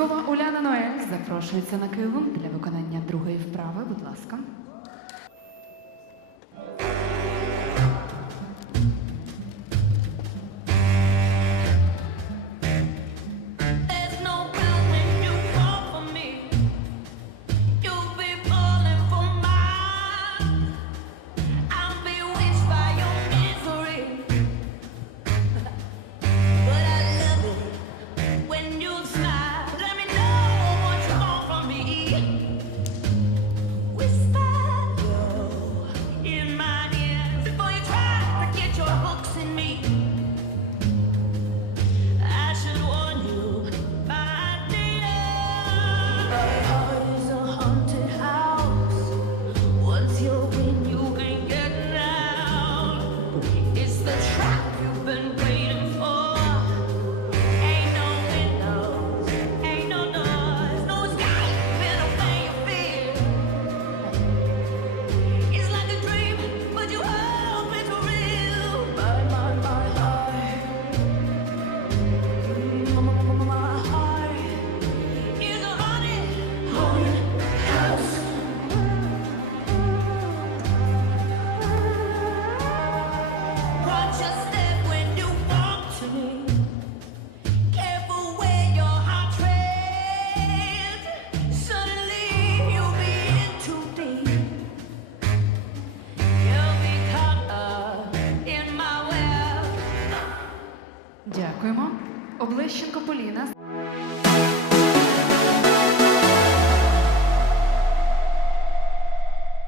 Рудкова Уляна Ноель запрошується на килим для виконання другої вправи. Будь ласка. Дякуємо. Облищенко Поліна.